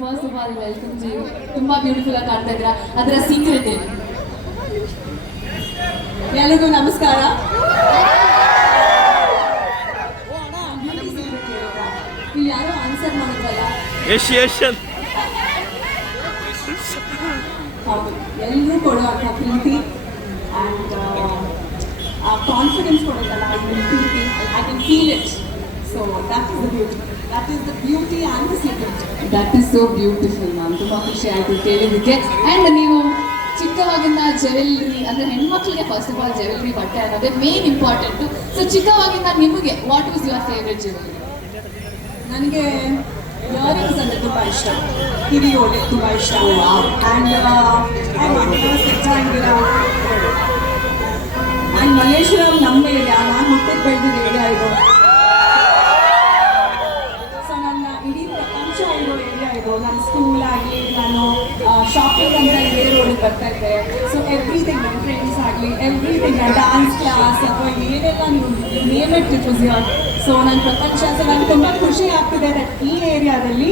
First of all welcome you ತುಂಬಾ beautiful ಆಗಿ ಕಾಣ್ತಾ ಇದ್ದೀರಾ? ಅದರ ಸೀಕ್ರೆಟ್ ಏನು? ಎಲ್ರಿಗೂ ನಮಸ್ಕಾರ. ಇಲ್ಲಿ ಯಾರೋ ಆನ್ಸರ್ ಮಾಡಿದ್ರಲ್ಲ? ಯಶ್ ಯಶ್ ಹೌದು. ಎಲ್ಲರೂ ಕೊಡುವಂಥ ಪ್ರೀತಿ ಆ್ಯಂಡ್ ಆ ಕಾನ್ಫಿಡೆನ್ಸ್ ಕೊಡುತ್ತಲ್ಲ I will Preethi. I can feel it so that is the beauty that is the beauty and the secret that is so beautiful ma'am ತುಂಬ ಖುಷಿ ಆಯ್ತು ಕೇಳಿದ್ದಕ್ಕೆ. ಆ್ಯಂಡ್ ನೀವು ಚಿಕ್ಕವಾಗಿಂದ ಜವೆಲ್ರಿ ಅಂದ್ರೆ ಹೆಣ್ಮಕ್ಳಿಗೆ ಫಸ್ಟ್ ಆಫ್ ಆಲ್ ಜವೆಲ್ರಿ ಬಟ್ಟೆ ಅನ್ನೋದೇ ಮೇನ್ ಇಂಪಾರ್ಟೆಂಟ್ ಸೊ ಚಿಕ್ಕವಾಗಿಂದ ನಿಮಗೆ what was your favourite jewellery ನನಗೆ ಇಯರಿಂಗ್ಸ್ ಅಂದರೆ ತುಂಬ ಇಷ್ಟ. ಕಿವಿ ಓಲೆ ತುಂಬ ಇಷ್ಟ. ಆ್ಯಂಡ್ ಚೆನ್ನಾಗಿರ ಆ್ಯಂಡ್ ಮಲ್ಲೇಶ್ವರಂ ನಮ್ಮ ಏರಿಯಾ ಇದು ನನ್ನ ಸ್ಕೂಲ್ ಆಗಲಿ ನಾನು ಶಾಪಿಂಗ್ ಅಂತ ಇದೇ ರೋಡಿಗೆ ಬರ್ತಾ ಇದ್ದೆ. ಸೊ ಎವ್ರಿಥಿಂಗ್ ನನ್ನ ಫ್ರೆಂಡ್ಸ್ ಆಗಲಿ ಎವ್ರಿಥಿಂಗ್ ಡ್ಯಾನ್ಸ್ ಕ್ಲಾಸ್ ಅಥವಾ ಏನೆಲ್ಲ ನೀವು ಇಟ್ ಸೊ ನನ್ನ ಪ್ರಪಂಚ ಸೊ ನನಗೆ ತುಂಬ ಖುಷಿ ಆಗ್ತಿದೆ ದಟ್ ಈ ಏರಿಯಾದಲ್ಲಿ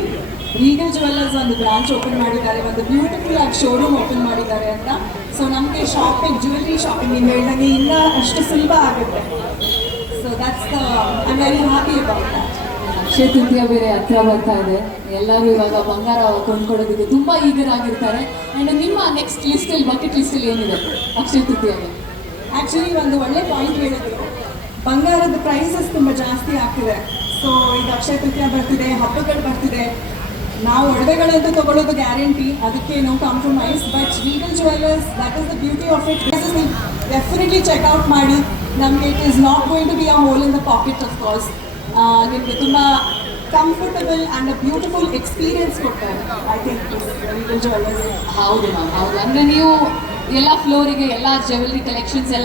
ರೀಗಲ್ ಜುವೆಲ್ಲರ್ಸ್ ಒಂದು ಬ್ರಾಂಚ್ ಓಪನ್ ಮಾಡಿದ್ದಾರೆ, ಒಂದು ಬ್ಯೂಟಿಫುಲ್ ಆಗಿ ಶೋರೂಮ್ ಓಪನ್ ಮಾಡಿದ್ದಾರೆ ಅಂತ. ಸೊ ನಮಗೆ ಶಾಪಿಂಗ್ ಜ್ಯುವೆಲ್ಲರಿ ಶಾಪಿಂಗ್ ನೀವು ಹೇಳಿದಂಗೆ ಇನ್ನೂ ಅಷ್ಟು ಸುಲಭ ಆಗುತ್ತೆ. So that's the I very happy about Akshaya Tritiya ಬೇರೆ ಹತ್ರ ಬರ್ತಾ ಇದೆ. ಎಲ್ಲರೂ ಇವಾಗ ಬಂಗಾರ ಕೊಂಡ್ಕೊಡೋದಕ್ಕೆ ತುಂಬಾ ಈಗರ್ ಆಗಿರ್ತಾರೆ ಅಂಡ್ ನಿಮ್ಮ ನೆಕ್ಸ್ಟ್ ಲಿಸ್ಟ್ ಅಲ್ಲಿ ಬಕೆಟ್ ಲಿಸ್ಟ್ ಅಲ್ಲಿ ಏನಿದೆ ಅಕ್ಷಯ ತೃತೀಯ ಆ್ಯಕ್ಚುಲಿ ಒಂದು ಒಳ್ಳೆ ಪಾಯಿಂಟ್ ಹೇಳಿದ್ರು. ಬಂಗಾರದ ಪ್ರೈಸಸ್ ತುಂಬ ಜಾಸ್ತಿ ಆಗ್ತಿದೆ. ಸೊ ಈಗ ಅಕ್ಷಯ ತೃತೀಯ ಬರ್ತಿದೆ, ಹಬ್ಬಗಳು ಬರ್ತಿದೆ. ನಾವು ಒಡವೆಗಳಂತೂ ತಗೊಳ್ಳೋದು ಗ್ಯಾರಂಟಿ ಅದಕ್ಕೆ no compromise but legal jewellers that is the beauty of it definitely check out ಮಾಡಿ. ನಮ್ಗೆ it is not going to be a hole in the pocket of course ನಿಮಗೆ ತುಂಬ comfortable and a beautiful experience ಕೊಡ್ತಾರೆ. I think ಹೌದು ma'am ಹೌದು. ಅಂದರೆ ನೀವು ಎಲ್ಲ ಫ್ಲೋರಿಗೆ ಎಲ್ಲ ಜ್ಯುವೆಲ್ರಿ ಕಲೆಕ್ಷನ್ಸ್ ಎಲ್ಲ